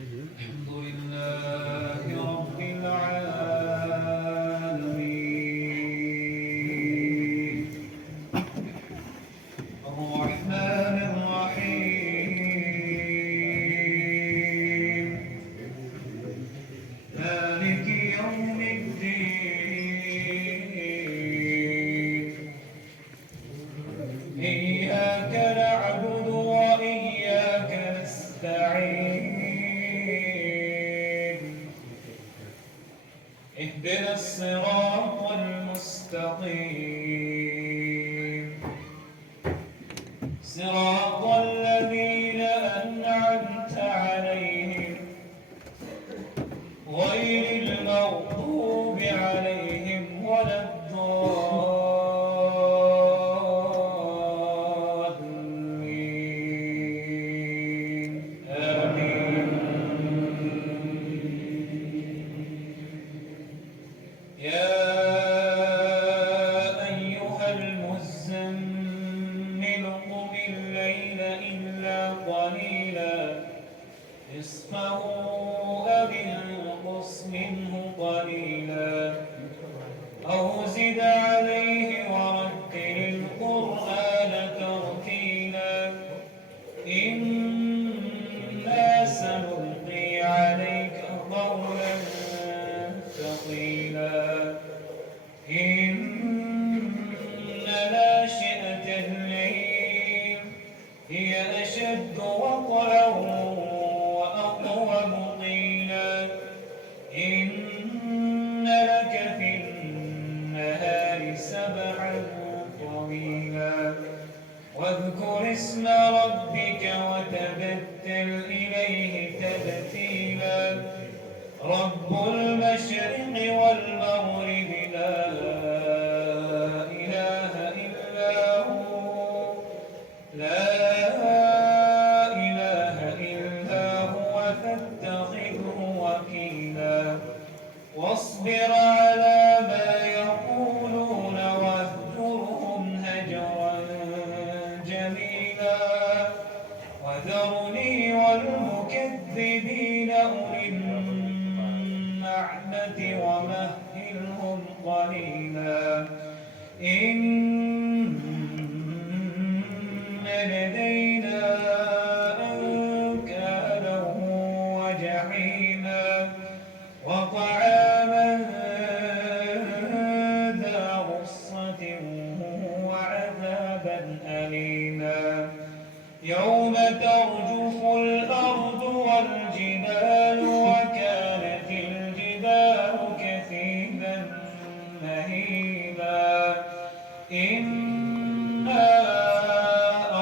الحمد لله رب العالمين الرحمن الرحيم مالك يوم الدين إياك نعبد وإياك نستعين اهدنا الصراط المستقيم صراط الذين أنعمت عليهم غير المغضوب عليهم ولا الضالين آمين. يا أيها المزمل قم الليل إلا قليلا نصفه أو انقص منه قليلا أو زد عليه ورتل القرآن ترتيلا إنا سنلقي عليك قولا ثقيلا إن ناشئة الليل هي أشد وطئا وأقوم قيلا إن لك في النهار سبحا طويلا واذكر اسم ربك وتبتل إليه تبتيلا رب المشرق والمغرب لا إله إلا هو لا إله إلا هو فاتخذه وكيلا واصبر على ما يقولون واهجرهم هجرا جميلا وذرني والمكذبين أولي النعمة ومهلهم قليلا إن لدينا أنكالا وجحيما وطعاما ذا غصة وعذابا أليما يوم ترجف الأرض والجبال وكانت الجبال كثيبا مهيلا إنا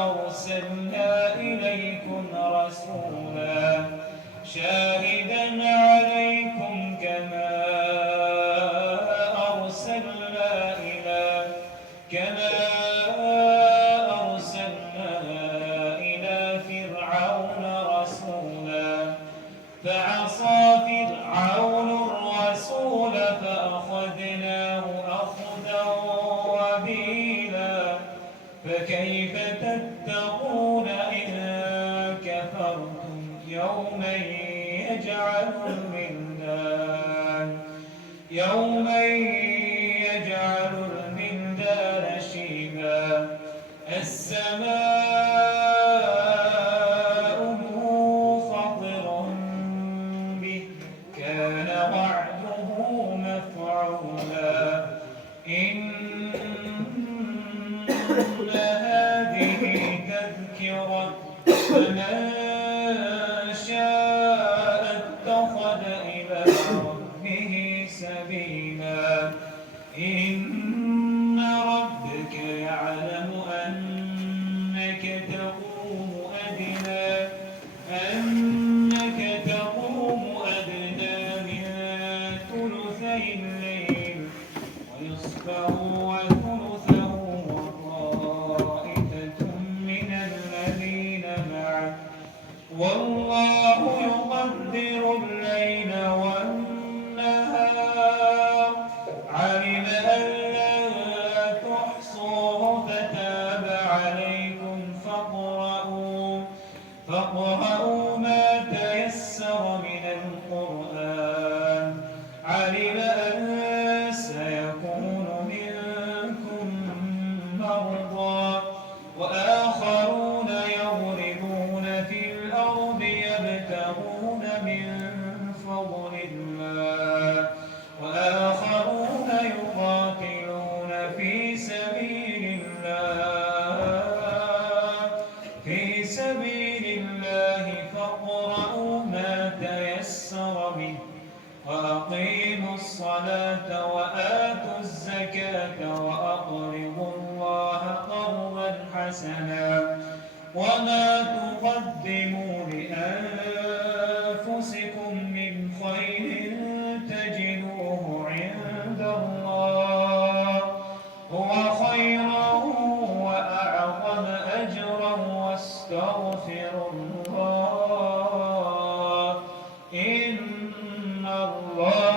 أرسلنا إليكم رسولا شاهدا عليكم كما أرسلنا إلى فرعون رسولا فعصى فرعون الرسول فأخذناه أخذا وبيلا فكيف تتقون إن كفرتم يوما يجعل الولدان شيبا السماء منفطر به كان وعده مفعولا إن هذه تذكرة فمن شاء اتخذ إلى ربه سبيلا إن ربك يعلم أنك تقوم أدنى من ثلثي الليل ونصفه وثلثه وطائفة من الذين معه والله يقدر الليل والنهار ما تيسر منه وأقيموا الصلاة وآتوا الزكاة وأقرضوا الله قرضا حسنا وما تقدموا لأنفسكم من خير تجدوه عند الله هو خيرا وأعظم أجرا واستغفروا الله إن الله